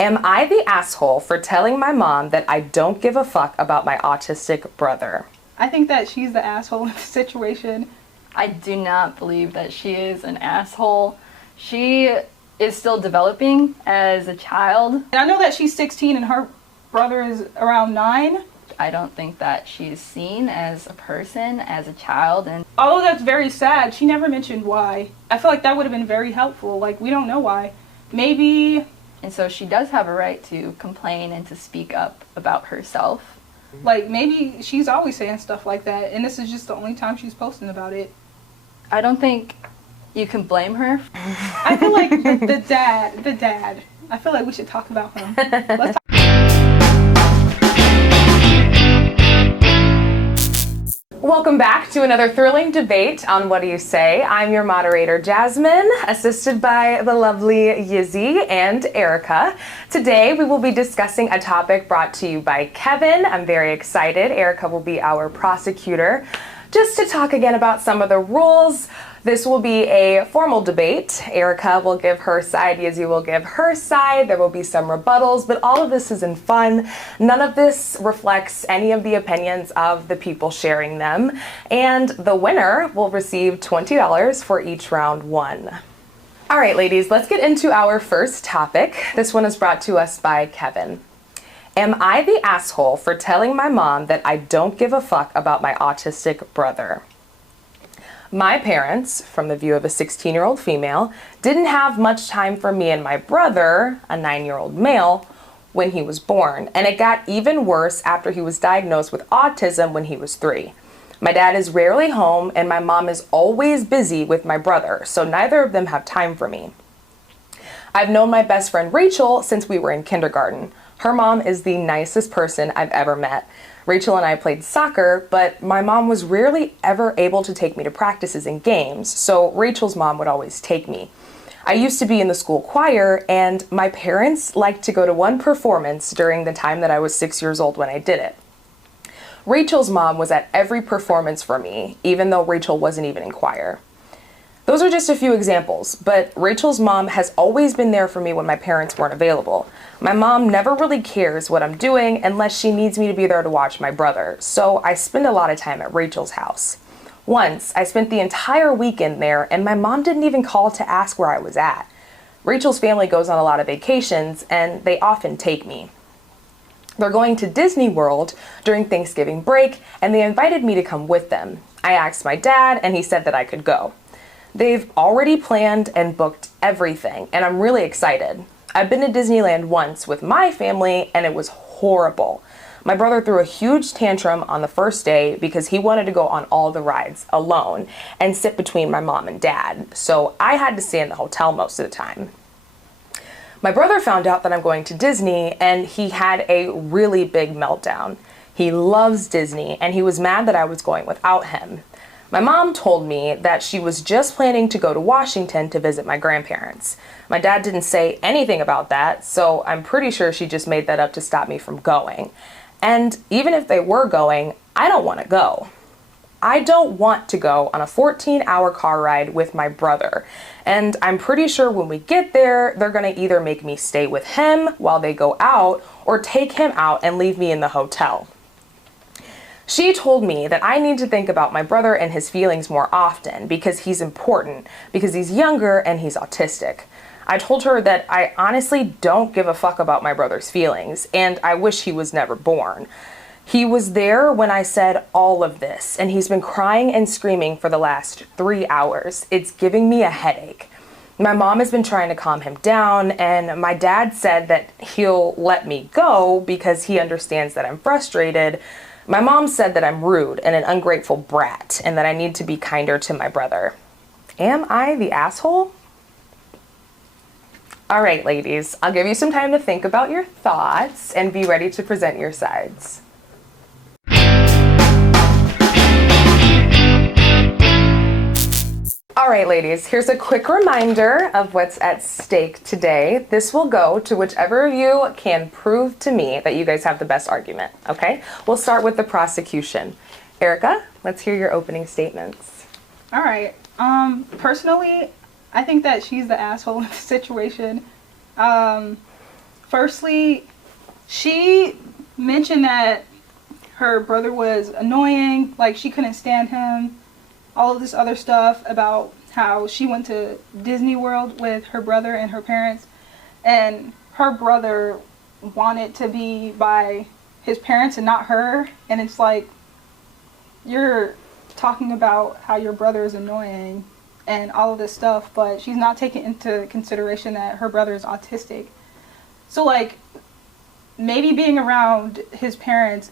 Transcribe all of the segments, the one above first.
Am I the asshole for telling my mom that I don't give a fuck about my autistic brother? I think that she's the asshole in the situation. I do not believe that she is an asshole. She is still developing as a child. And I know that she's 16 and her brother is around 9. I don't think that she's seen as a person, as a child. And although that's very sad, she never mentioned why. I feel like that would have been very helpful. Like, we don't know why. Maybe... And so she does have a right to complain and to speak up about herself. Like, maybe she's always saying stuff like that, and this is just the only time she's posting about it. I don't think you can blame her. I feel like the dad, I feel like we should talk about him. Let's talk. Welcome back to another thrilling debate on What Do You Say? I'm your moderator, Jasmine, assisted by the lovely Yizzy and Erica. Today, we will be discussing a topic brought to you by Kevin. I'm very excited. Erica will be our prosecutor. Just to talk again about some of the rules. This will be a formal debate. Erica will give her side, Yizzy will give her side. There will be some rebuttals, but all of this is in fun. None of this reflects any of the opinions of the people sharing them. And the winner will receive $20 for each round won. All right, ladies, let's get into our first topic. This one is brought to us by Kevin. Am I the asshole for telling my mom that I don't give a fuck about my autistic brother? My parents, from the view of a 16-year-old female, didn't have much time for me and my brother, a 9-year-old male, when he was born, and it got even worse after he was diagnosed with autism when he was 3. My dad is rarely home, and my mom is always busy with my brother, so neither of them have time for me. I've known my best friend Rachel since we were in kindergarten. Her mom is the nicest person I've ever met. Rachel and I played soccer, but my mom was rarely ever able to take me to practices and games, so Rachel's mom would always take me. I used to be in the school choir, and my parents liked to go to one performance during the time that I was 6 years old when I did it. Rachel's mom was at every performance for me, even though Rachel wasn't even in choir. Those are just a few examples, but Rachel's mom has always been there for me when my parents weren't available. My mom never really cares what I'm doing unless she needs me to be there to watch my brother, so I spend a lot of time at Rachel's house. Once, I spent the entire weekend there, and my mom didn't even call to ask where I was at. Rachel's family goes on a lot of vacations, and they often take me. They're going to Disney World during Thanksgiving break, and they invited me to come with them. I asked my dad, and he said that I could go. They've already planned and booked everything, and I'm really excited. I've been to Disneyland once with my family, and it was horrible. My brother threw a huge tantrum on the first day because he wanted to go on all the rides alone and sit between my mom and dad, so I had to stay in the hotel most of the time. My brother found out that I'm going to Disney, and he had a really big meltdown. He loves Disney, and he was mad that I was going without him. My mom told me that she was just planning to go to Washington to visit my grandparents. My dad didn't say anything about that, so I'm pretty sure she just made that up to stop me from going. And even if they were going, I don't want to go. I don't want to go on a 14-hour car ride with my brother. And I'm pretty sure when we get there, they're going to either make me stay with him while they go out or take him out and leave me in the hotel. She told me that I need to think about my brother and his feelings more often because he's important, because he's younger and he's autistic. I told her that I honestly don't give a fuck about my brother's feelings, and I wish he was never born. He was there when I said all of this, and he's been crying and screaming for the last 3 hours. It's giving me a headache. My mom has been trying to calm him down, and my dad said that he'll let me go because he understands that I'm frustrated. My mom said that I'm rude and an ungrateful brat and that I need to be kinder to my brother. Am I the asshole? All right, ladies, I'll give you some time to think about your thoughts and be ready to present your sides. All right, ladies, here's a quick reminder of what's at stake today. This will go to whichever of you can prove to me that you guys have the best argument, okay? We'll start with the prosecution. Erica, let's hear your opening statements. All right. Personally, I think that she's the asshole in the situation. Firstly, she mentioned that her brother was annoying, like she couldn't stand him, all of this other stuff about how she went to Disney World with her brother and her parents, and her brother wanted to be by his parents and not her, and it's like, you're talking about how your brother is annoying and all of this stuff, but she's not taking into consideration that her brother is autistic. So like, maybe being around his parents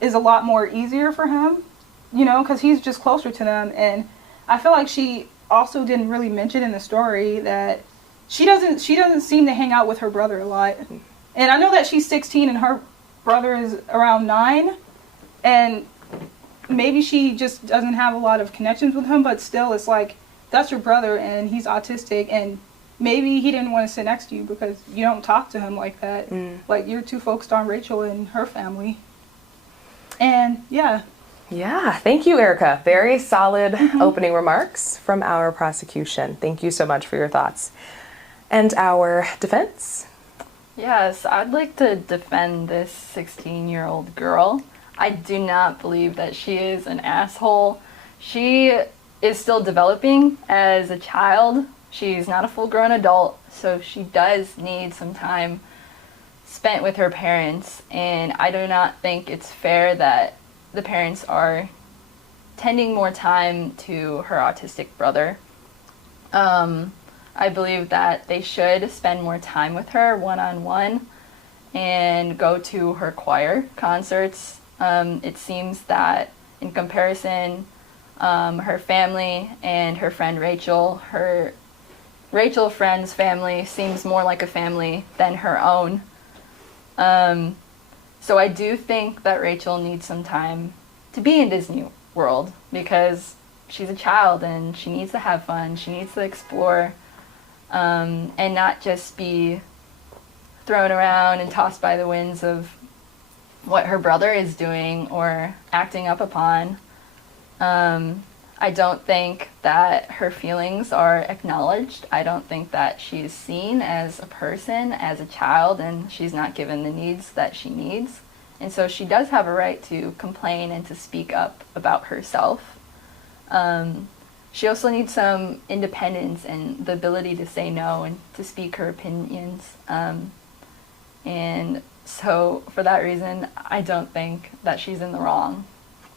is a lot more easier for him, you know, because he's just closer to them. And I feel like she also didn't really mention in the story that she doesn't seem to hang out with her brother a lot. And I know that she's 16 and her brother is around 9, and maybe she just doesn't have a lot of connections with him, but still, it's like, that's your brother and he's autistic, and maybe he didn't want to sit next to you because you don't talk to him like that. Like, you're too focused on Rachel and her family. And yeah. Yeah, thank you, Erica. Very solid opening remarks from our prosecution. Thank you so much for your thoughts. And our defense? Yes, I'd like to defend this 16-year-old girl. I do not believe that she is an asshole. She is still developing as a child. She's not a full-grown adult, so she does need some time spent with her parents, and I do not think it's fair that the parents are tending more time to her autistic brother. I believe that they should spend more time with her one-on-one and go to her choir concerts. It seems that in comparison, her family and her friend Rachel, her Rachel friend's family seems more like a family than her own. So I do think that Rachel needs some time to be in Disney World because she's a child and she needs to have fun. She needs to explore and not just be thrown around and tossed by the winds of what her brother is doing or acting up upon. I don't think that her feelings are acknowledged. I don't think that she's seen as a person, as a child, and she's not given the needs that she needs. And so she does have a right to complain and to speak up about herself. She also needs some independence and the ability to say no and to speak her opinions. And so for that reason, I don't think that she's in the wrong.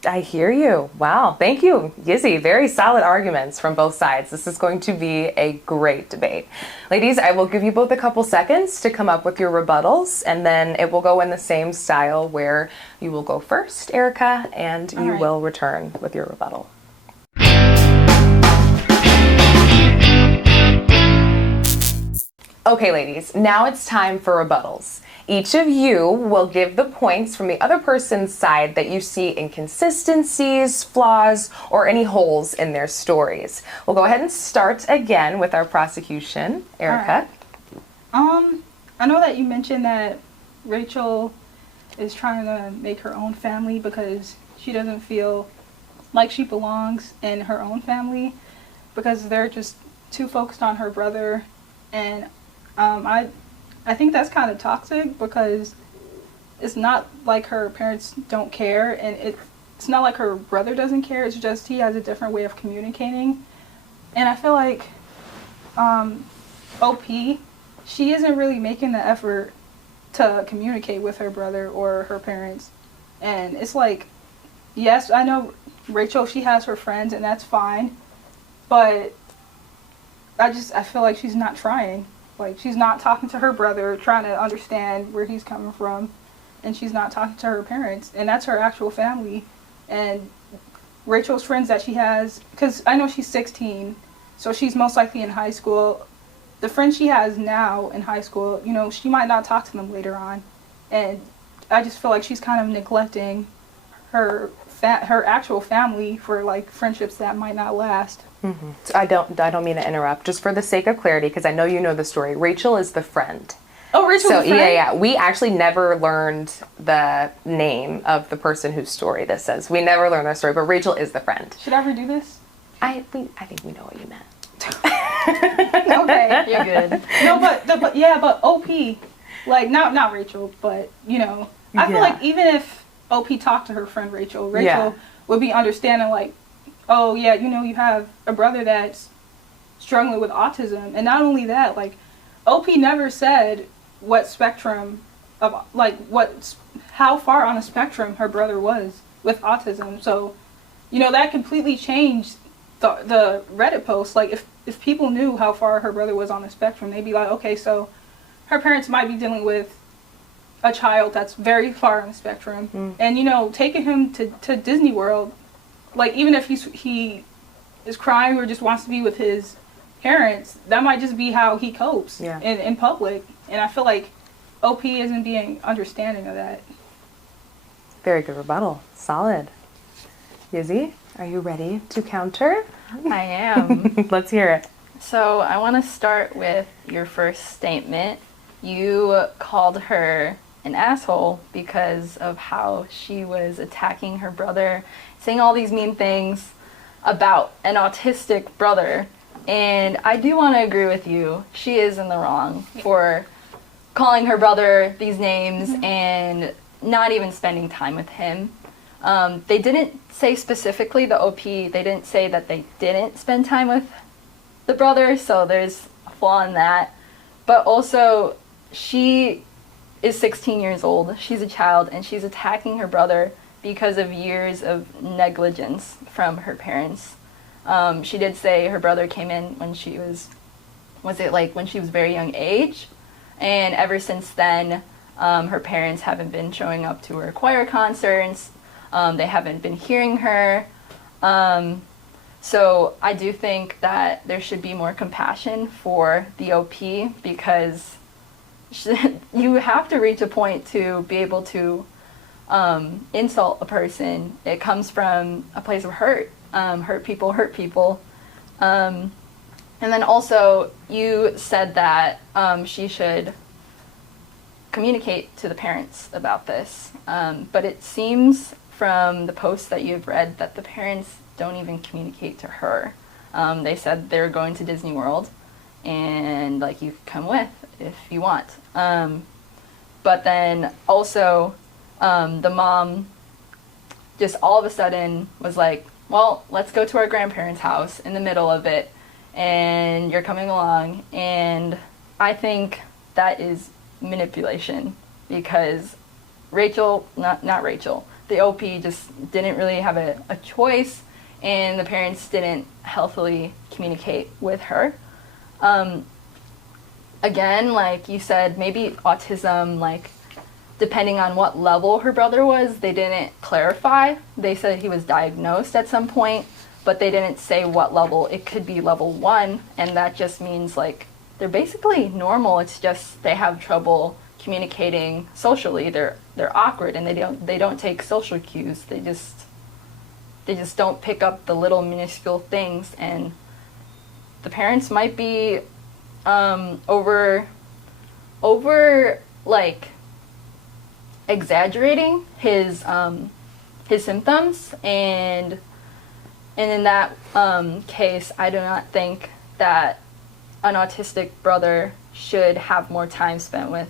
I hear you. Wow. Thank you, Yizzy. Very solid arguments from both sides. This is going to be a great debate. Ladies, I will give you both a couple seconds to come up with your rebuttals, and then it will go in the same style where you will go first, Erica, and you will return with your rebuttal. Okay, ladies, now it's time for rebuttals. Each of you will give the points from the other person's side that you see inconsistencies, flaws, or any holes in their stories. We'll go ahead and start again with our prosecution. Erica? Right. I know that you mentioned that Rachel is trying to make her own family because she doesn't feel like she belongs in her own family because they're just too focused on her brother. And I think that's kind of toxic because it's not like her parents don't care, and it's not like her brother doesn't care, it's just he has a different way of communicating. And I feel like OP, she isn't really making the effort to communicate with her brother or her parents. And it's like, yes, I know Rachel, she has her friends, and that's fine, but I feel like she's not trying. Like, she's not talking to her brother, trying to understand where he's coming from, and she's not talking to her parents, and that's her actual family. And Rachel's friends that she has, because I know she's 16, so she's most likely in high school. The friends she has now in high school, you know, she might not talk to them later on, and I just feel like she's kind of neglecting her actual family for, like, friendships that might not last. Mm-hmm. So I don't mean to interrupt. Just for the sake of clarity, because I know you know the story, Rachel is the friend. Oh, Rachel's the friend? Yeah. We actually never learned the name of the person whose story this is. We never learned their story, but Rachel is the friend. Should I redo this? I think we know what you meant. Okay. You're good. No, but OP, Like, not Rachel, but, you know, I feel like even if OP talked to her friend Rachel would be understanding, like, oh, yeah, you know, you have a brother that's struggling with autism. And not only that, like, OP never said what spectrum of, like, how far on a spectrum her brother was with autism. So, you know, that completely changed the Reddit post. Like, if people knew how far her brother was on the spectrum, they'd be like, okay, so her parents might be dealing with a child that's very far on the spectrum. And, you know, taking him to Disney World, like, even if he is crying or just wants to be with his parents, that might just be how he copes in public. And I feel like OP isn't being understanding of that. Very good rebuttal. Solid. Yizzy, are you ready to counter? I am. Let's hear it. So I want to start with your first statement. You called her an asshole because of how she was attacking her brother, saying all these mean things about an autistic brother. And I do want to agree with you. She is in the wrong for calling her brother these names and not even spending time with him. They didn't say specifically, the OP, they didn't say that they didn't spend time with the brother, so there's a flaw in that. But also, she is 16 years old, she's a child, and she's attacking her brother because of years of negligence from her parents. She did say her brother came in when she was when she was very young age? And ever since then, her parents haven't been showing up to her choir concerts. They haven't been hearing her. So I do think that there should be more compassion for the OP because you have to reach a point to be able to insult a person. It comes from a place of hurt. Hurt people. And then also, you said that she should communicate to the parents about this. But it seems from the posts that you've read that the parents don't even communicate to her. They said they're going to Disney World and, like, you can come with if you want. But then also, the mom just all of a sudden was like, well, let's go to our grandparents' house in the middle of it, and you're coming along. And I think that is manipulation because not Rachel, the OP just didn't really have a choice, and the parents didn't healthily communicate with her. Again, like you said, maybe autism, like, depending on what level her brother was, they didn't clarify. They said he was diagnosed at some point, but they didn't say what level. It could be level 1, and that just means, like, they're basically normal. It's just they have trouble communicating socially. They're awkward, and they don't take social cues. They just don't pick up the little minuscule things, and the parents might be over like exaggerating his symptoms, and in that case, I do not think that an autistic brother should have more time spent with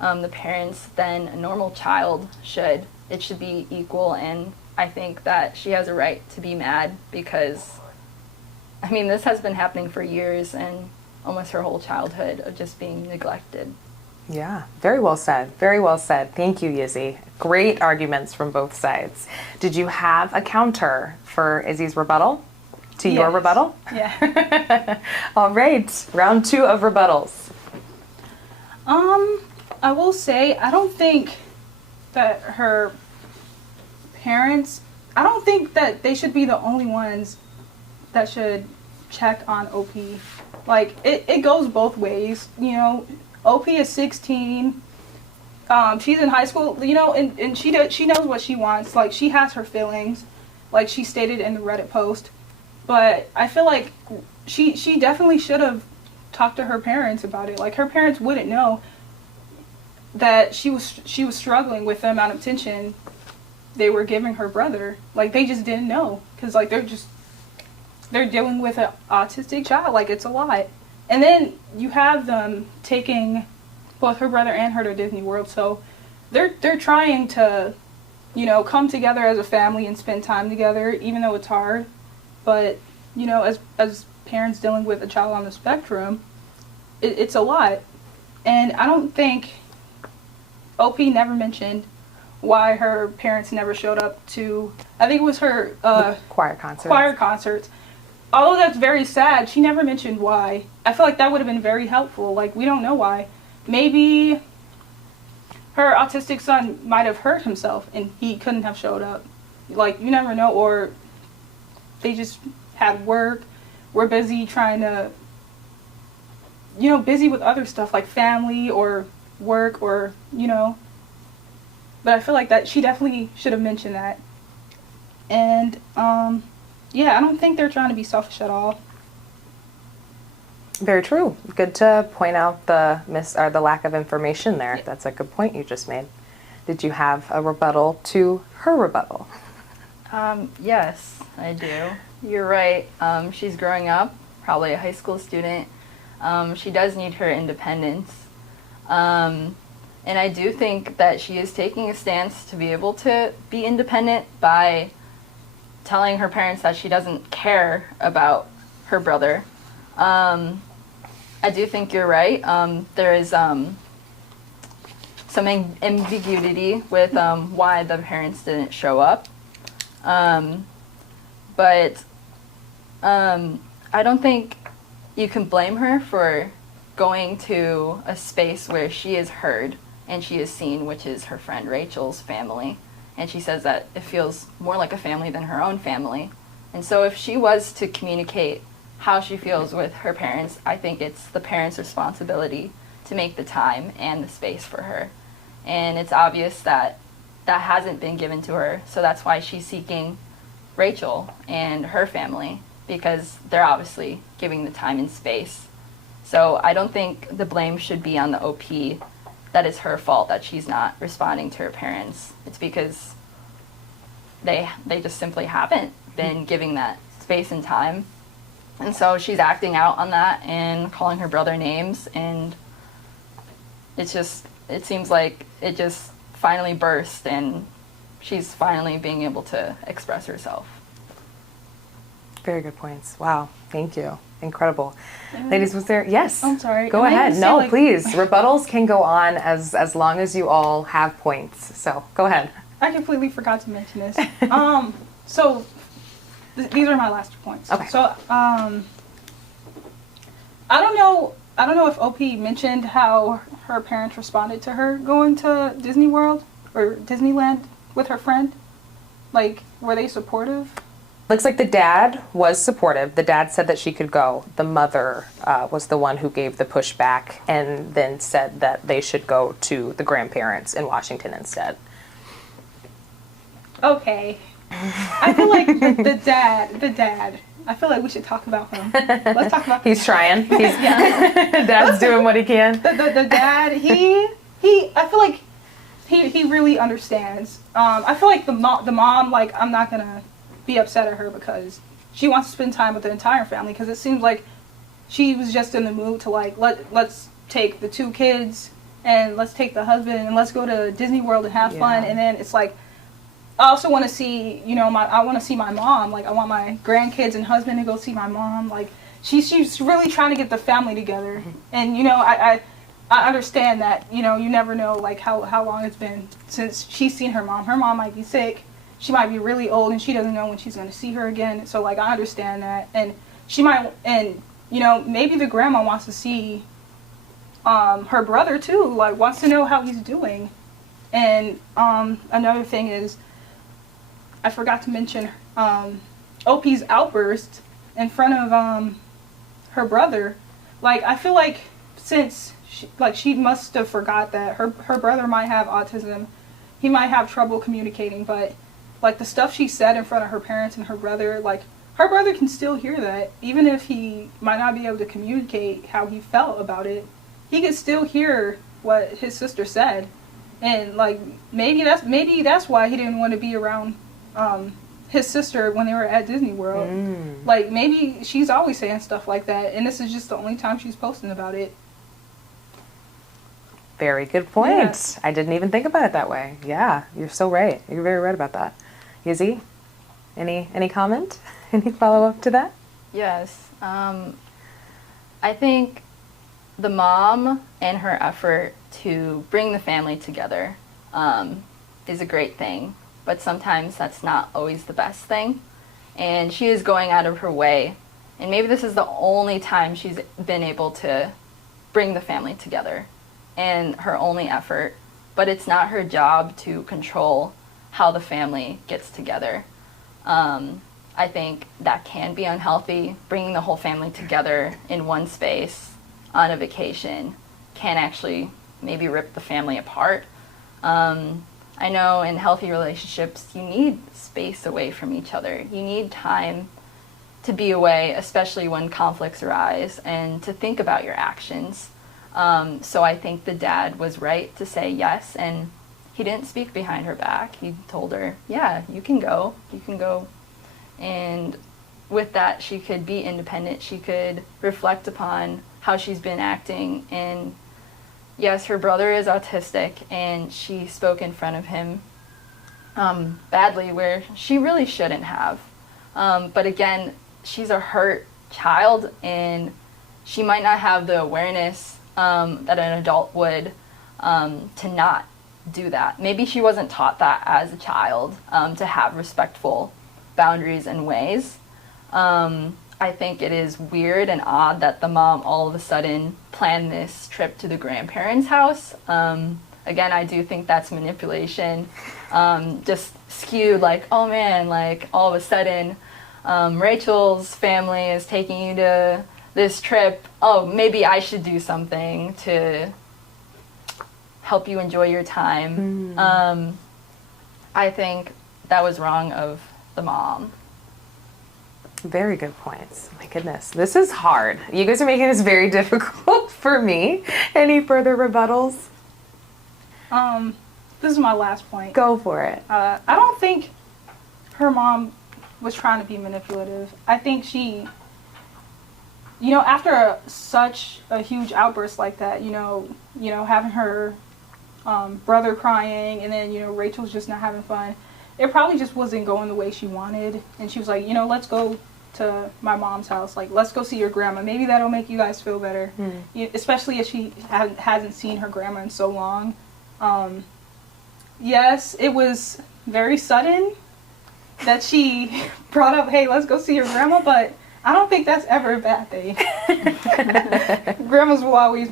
the parents than a normal child should. It should be equal, and I think that she has a right to be mad because, I mean, this has been happening for years and almost her whole childhood of just being neglected. Yeah, very well said. Very well said. Thank you, Yizzy. Great arguments from both sides. Did you have a counter for Izzy's rebuttal to your rebuttal? Yeah. All right, round 2 of rebuttals. I will say, I don't think that her parents, I don't think that they should be the only ones that should check on OP. Like, it goes both ways, you know. OP is 16. She's in high school, you know, and she knows what she wants. Like, she has her feelings, like she stated in the Reddit post. But I feel like she definitely should have talked to her parents about it. Like, her parents wouldn't know that she was struggling with the amount of attention they were giving her brother. Like, they just didn't know, because, like, they're dealing with an autistic child. Like, it's a lot. And then you have them taking both her brother and her to Disney World. So they're trying to, you know, come together as a family and spend time together, even though it's hard. But, you know, as parents dealing with a child on the spectrum, it's a lot. And I don't think OP never mentioned why her parents never showed up to, I think it was her choir concerts. Although that's very sad, she never mentioned why. I feel like that would have been very helpful. Like, we don't know why. Maybe her autistic son might have hurt himself and he couldn't have showed up. Like, you never know. Or they just had work, were busy trying to, you know, busy with other stuff like family or work or, you know. But I feel like that she definitely should have mentioned that. And, yeah, I don't think they're trying to be selfish at all. Very true. Good to point out the lack of information there. That's a good point you just made. Did you have a rebuttal to her rebuttal? Yes, I do. You're right. She's growing up, probably a high school student. She does need her independence. And I do think that she is taking a stance to be able to be independent by telling her parents that she doesn't care about her brother. I do think you're right. There is some ambiguity with why the parents didn't show up. But I don't think you can blame her for going to a space where she is heard and she is seen, which is her friend Rachel's family. And she says that it feels more like a family than her own family. And so if she was to communicate how she feels with her parents, I think it's the parents' responsibility to make the time and the space for her. And it's obvious that that hasn't been given to her, so that's why she's seeking Rachel and her family, because they're obviously giving the time and space. So I don't think the blame should be on the OP that it's her fault that she's not responding to her parents. It's because they just simply haven't been giving that space and time. And so she's acting out on that and calling her brother names, and it seems like it just finally burst and she's finally being able to express herself. Very good points. Wow, thank you. Incredible. Ladies, was there? Yes. I'm sorry. Go ahead. No, please. Rebuttals can go on as long as you all have points. So go ahead. I completely forgot to mention this. So these are my last 2 points. Okay. So I don't know if OP mentioned how her parents responded to her going to Disney World or Disneyland with her friend. Like, were they supportive? Looks like the dad was supportive. The dad said that she could go. The mother was the one who gave the pushback and then said that they should go to the grandparents in Washington instead. Okay. I feel like the dad, I feel like we should talk about him. Let's talk about He's trying. Dad's doing what he can. The dad, I feel like he really understands. I feel like the mom, like, I'm not gonna be upset at her because she wants to spend time with the entire family, because it seems like she was just in the mood to, like, let's take the 2 kids and let's take the husband and let's go to Disney World and have fun. And then it's like, I also want to see, you know, I want to see my mom. Like, I want my grandkids and husband to go see my mom. Like, she's really trying to get the family together. And, you know, I understand that, you know, you never know, like, how long it's been since she's seen her mom. Her mom might be sick. She might be really old, and she doesn't know when she's going to see her again. So, like, I understand that. And she might, and, you know, maybe the grandma wants to see her brother, too. Like, wants to know how he's doing. And another thing is, I forgot to mention OP's outburst in front of her brother. Like, I feel like since she must have forgot that her brother might have autism. He might have trouble communicating, but, like, the stuff she said in front of her parents and her brother, like, her brother can still hear that. Even if he might not be able to communicate how he felt about it, he could still hear what his sister said. And, like, maybe that's why he didn't want to be around his sister when they were at Disney World. Like, maybe she's always saying stuff like that, and this is just the only time she's posting about it. Very good point. Yes. I didn't even think about it that way. Yeah, you're so right. You're very right about that. Yizzy, any comment? Any follow-up to that? Yes. I think the mom and her effort to bring the family together is a great thing, but sometimes that's not always the best thing. And she is going out of her way, and maybe this is the only time she's been able to bring the family together and her only effort, but it's not her job to control how the family gets together. I think that can be unhealthy. Bringing the whole family together in one space on a vacation can actually maybe rip the family apart. I know in healthy relationships, you need space away from each other. You need time to be away, especially when conflicts arise, and to think about your actions. So I think the dad was right to say yes, and he didn't speak behind her back. He told her, yeah, you can go. And with that, she could be independent. She could reflect upon how she's been acting. And yes, her brother is autistic, and she spoke in front of him badly where she really shouldn't have. But again, she's a hurt child, and she might not have the awareness that an adult would to not do that. Maybe she wasn't taught that as a child, to have respectful boundaries and ways. I think it is weird and odd that the mom all of a sudden planned this trip to the grandparents' house. Again, I do think that's manipulation. Just skewed, like, oh man, like all of a sudden Rachel's family is taking you to this trip. Oh, maybe I should do something to help you enjoy your time. I think that was wrong of the mom. Very good points. My goodness. This is hard. You guys are making this very difficult for me. Any further rebuttals? This is my last point. Go for it. I don't think her mom was trying to be manipulative. I think she, after such a huge outburst like that, having her brother crying, and then, Rachel's just not having fun, it probably just wasn't going the way she wanted. And she was like, let's go to my mom's house. Like, let's go see your grandma. Maybe that'll make you guys feel better. Especially if she hasn't seen her grandma in so long. Yes, it was very sudden that she brought up, hey, let's go see your grandma, but I don't think that's ever a bad thing. Grandmas will always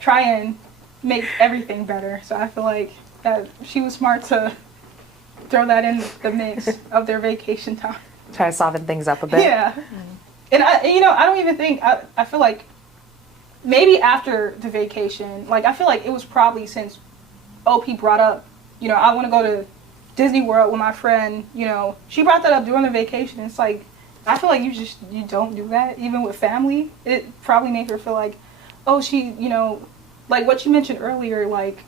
try and make everything better. So I feel like that she was smart to throw that in the mix of their vacation time. Try to soften things up a bit. Yeah. And I don't even think, I feel like maybe after the vacation, like I feel like it was probably since OP brought up, I want to go to Disney World with my friend, she brought that up during the vacation. It's like, I feel like you don't do that, even with family. It probably made her feel like, oh, she, like what you mentioned earlier, like,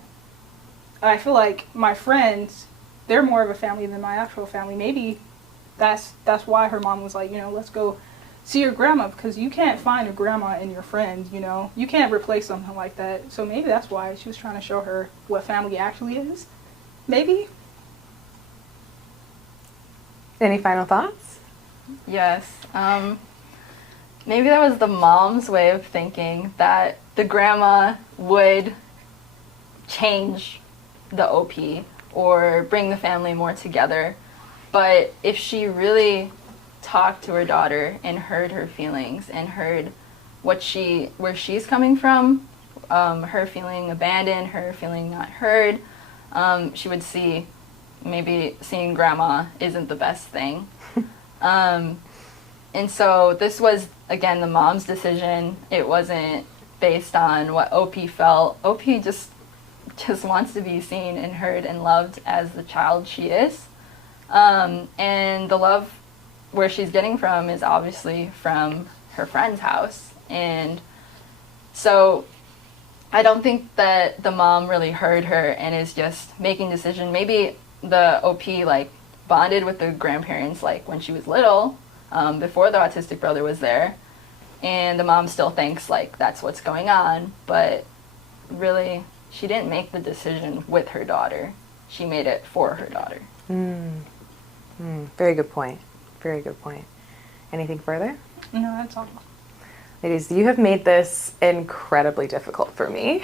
I feel like my friends, they're more of a family than my actual family. Maybe that's why her mom was like, let's go see your grandma, because you can't find a grandma in your friends, You can't replace something like that. So maybe that's why she was trying to show her what family actually is. Maybe. Any final thoughts? Yes. Maybe that was the mom's way of thinking, that the grandma would change the OP or bring the family more together. But if she really talked to her daughter and heard her feelings and heard where she's coming from, her feeling abandoned, her feeling not heard, she would see maybe seeing grandma isn't the best thing. And so this was, again, the mom's decision. It wasn't based on what OP felt. OP just wants to be seen and heard and loved as the child she is. And the love where she's getting from is obviously from her friend's house. And so I don't think that the mom really heard her and is just making decision. Maybe the OP bonded with the grandparents when she was little, before the autistic brother was there, and the mom still thinks that's what's going on, but really she didn't make the decision with her daughter. She made it for her daughter. Very good point. Very good point. Anything further? No, that's all. Ladies, you have made this incredibly difficult for me.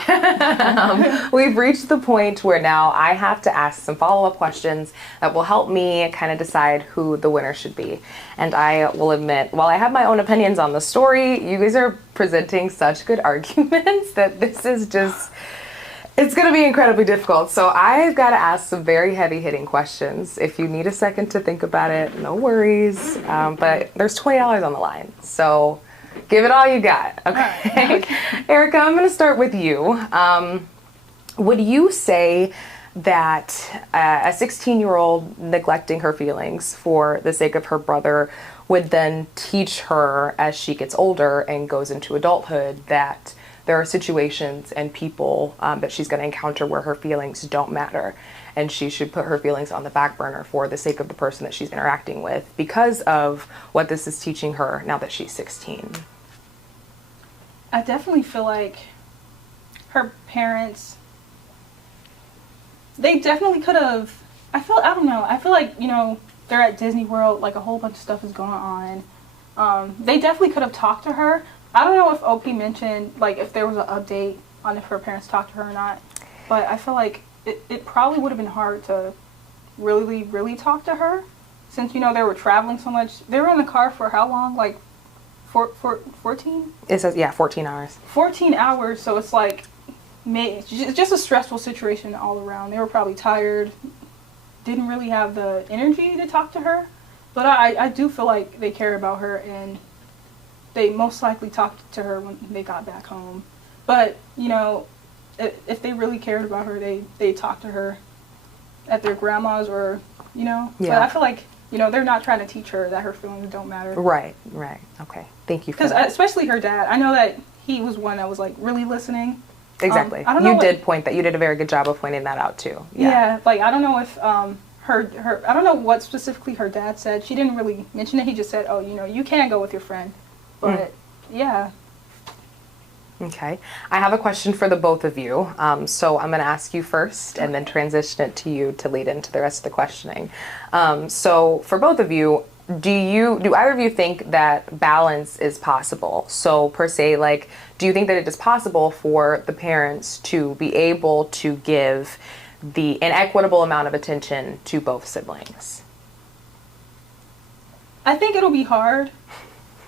We've reached the point where now I have to ask some follow-up questions that will help me kind of decide who the winner should be. And I will admit, while I have my own opinions on the story, you guys are presenting such good arguments that this is just, it's going to be incredibly difficult. So I've got to ask some very heavy-hitting questions. If you need a second to think about it, no worries. But there's $20 on the line. So give it all you got, okay? Erica, I'm going to start with you. Would you say that a 16-year-old neglecting her feelings for the sake of her brother would then teach her as she gets older and goes into adulthood that there are situations and people that she's going to encounter where her feelings don't matter, and she should put her feelings on the back burner for the sake of the person that she's interacting with because of what this is teaching her now that she's 16? I definitely feel like her parents, they definitely could have, I don't know, I feel like, they're at Disney World, like a whole bunch of stuff is going on. They definitely could have talked to her. I don't know if OP mentioned, like, if there was an update on if her parents talked to her or not, but I feel like it probably would have been hard to really, really talk to her since, they were traveling so much. They were in the car for how long? Like, 14? It says, 14 hours. 14 hours, so it's like, just a stressful situation all around. They were probably tired, didn't really have the energy to talk to her, but I do feel like they care about her, and they most likely talked to her when they got back home. But, if they really cared about her, they talked to her at their grandma's or, Yeah. But I feel like, they're not trying to teach her that her feelings don't matter. Right. Okay. Thank you for that. Because especially her dad, I know that he was one that was, like, really listening. Exactly. I don't know you did a very good job of pointing that out, too. Yeah, like, I don't know if her I don't know what specifically her dad said. She didn't really mention it. He just said, oh, you can go with your friend. But, yeah. Okay. I have a question for the both of you. So I'm going to ask you first and then transition it to you to lead into the rest of the questioning. So for both of you, do either of you think that balance is possible? So per se, like, do you think that it is possible for the parents to be able to give an equitable amount of attention to both siblings? I think it'll be hard,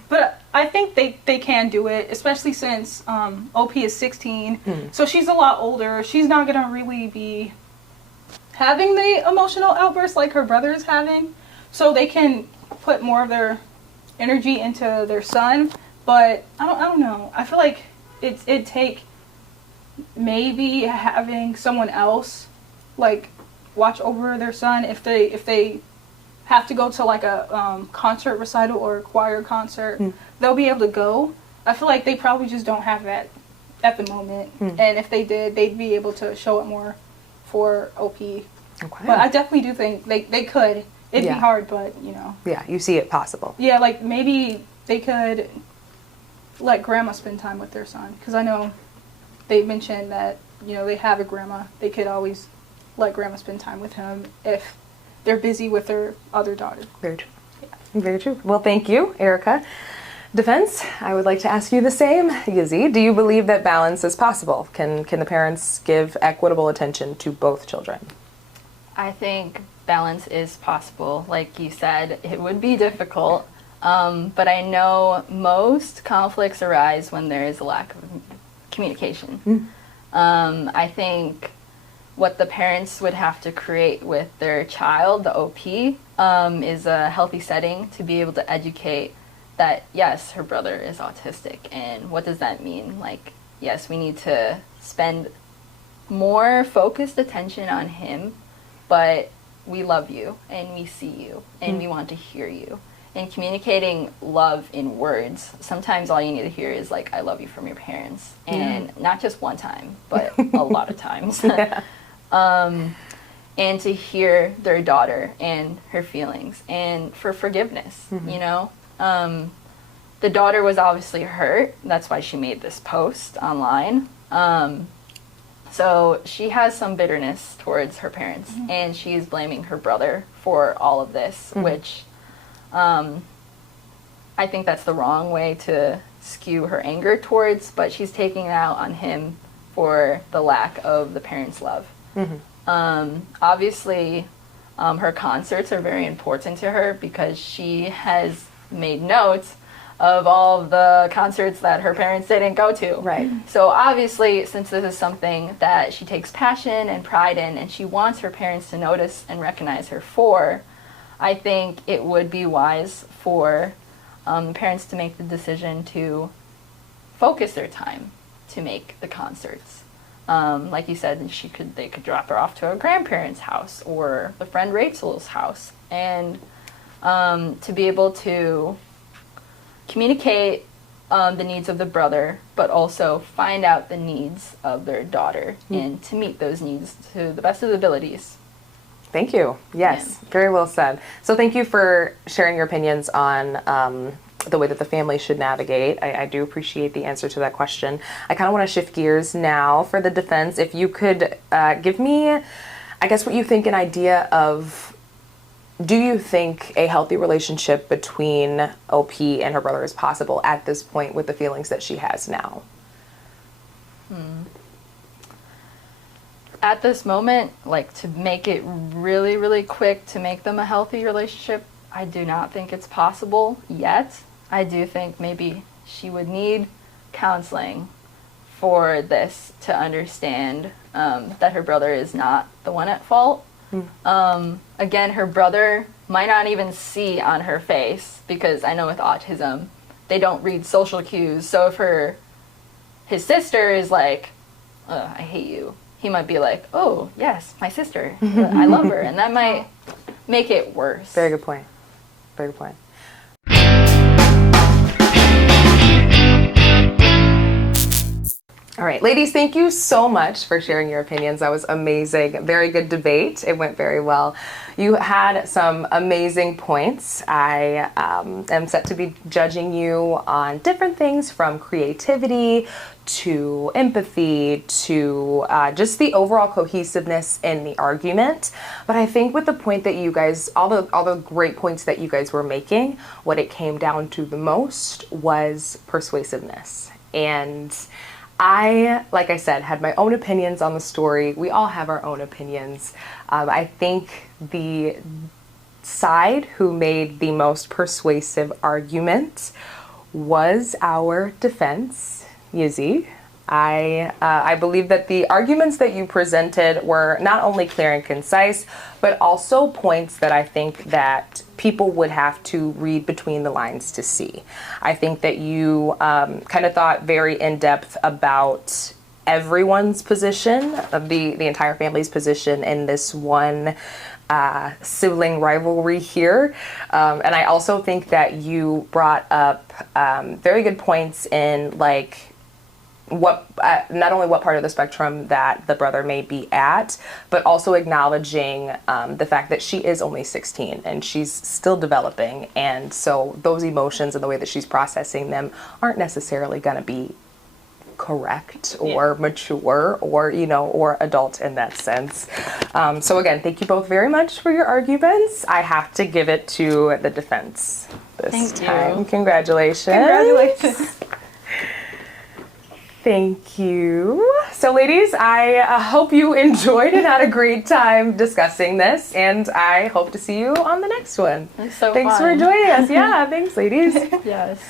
but I think they can do it, especially since OP is 16, so she's a lot older. She's not going to really be having the emotional outbursts like her brother is having, so they can put more of their energy into their son. But I don't know. I feel like it'd take maybe having someone else like watch over their son if they have to go to like a concert recital or a choir concert. They'll be able to go. I feel like they probably just don't have that at the moment, and if they did, they'd be able to show it more for OP. Okay. But I definitely do think they could. It'd be hard, but Yeah, you see it possible. Yeah, like maybe they could let grandma spend time with their son, because I know they mentioned that they have a grandma. They could always let grandma spend time with him if they're busy with their other daughter. Very true. Yeah. Very true. Well, thank you, Erica. Defense, I would like to ask you the same. Yizzy, do you believe that balance is possible? Can the parents give equitable attention to both children? I think balance is possible. Like you said, it would be difficult, but I know most conflicts arise when there is a lack of communication. I think what the parents would have to create with their child, the OP, is a healthy setting to be able to educate that, yes, her brother is autistic, and what does that mean? Like, yes, we need to spend more focused attention on him, but we love you, and we see you, and we want to hear you. And communicating love in words, sometimes all you need to hear is, like, I love you from your parents. And not just one time, but a lot of times. And to hear their daughter and her feelings, and for forgiveness, The daughter was obviously hurt. That's why she made this post online. So she has some bitterness towards her parents, and she's blaming her brother for all of this, which I think that's the wrong way to skew her anger towards, but she's taking it out on him for the lack of the parents' love. Obviously, her concerts are very important to her because she has made notes of all of the concerts that her parents didn't go to. Right. So obviously, since this is something that she takes passion and pride in, and she wants her parents to notice and recognize her for, I think it would be wise for parents to make the decision to focus their time to make the concerts. Like you said, they could drop her off to a grandparent's house or a friend Rachel's house, and to be able to communicate the needs of the brother, but also find out the needs of their daughter and to meet those needs to the best of the abilities. Thank you. Yes, very well said. So thank you for sharing your opinions on the way that the family should navigate. I do appreciate the answer to that question. I kind of want to shift gears now for the defense. If you could give me, I guess, what you think an idea of, do you think a healthy relationship between OP and her brother is possible at this point with the feelings that she has now? At this moment, like, to make it really, really quick to make them a healthy relationship, I do not think it's possible yet. I do think maybe she would need counseling for this to understand that her brother is not the one at fault. Again, her brother might not even see on her face, because I know with autism, they don't read social cues. So if his sister is like, I hate you, he might be like, oh, yes, my sister, I love her. And that might make it worse. Very good point. Very good point. All right, ladies, thank you so much for sharing your opinions. That was amazing. Very good debate. It went very well. You had some amazing points. I am set to be judging you on different things, from creativity to empathy to just the overall cohesiveness in the argument. But I think with the point that you guys, all the great points that you guys were making, what it came down to the most was persuasiveness. And I, like I said, had my own opinions on the story. We all have our own opinions. I think the side who made the most persuasive argument was our defense, Yizzy. I believe that the arguments that you presented were not only clear and concise, but also points that I think that people would have to read between the lines to see. I think that you kind of thought very in depth about everyone's position, of the entire family's position in this one sibling rivalry here. And I also think that you brought up very good points in, like, not only what part of the spectrum that the brother may be at, but also acknowledging the fact that she is only 16 and she's still developing. And so those emotions and the way that she's processing them aren't necessarily going to be correct or mature or, or adult in that sense. So again, thank you both very much for your arguments. I have to give it to the defense this time. Congratulations. Congratulations. Thank you. So ladies, I hope you enjoyed and had a great time discussing this, and I hope to see you on the next one. It's so Thanks fun. for joining us. Yeah, thanks ladies. Yes.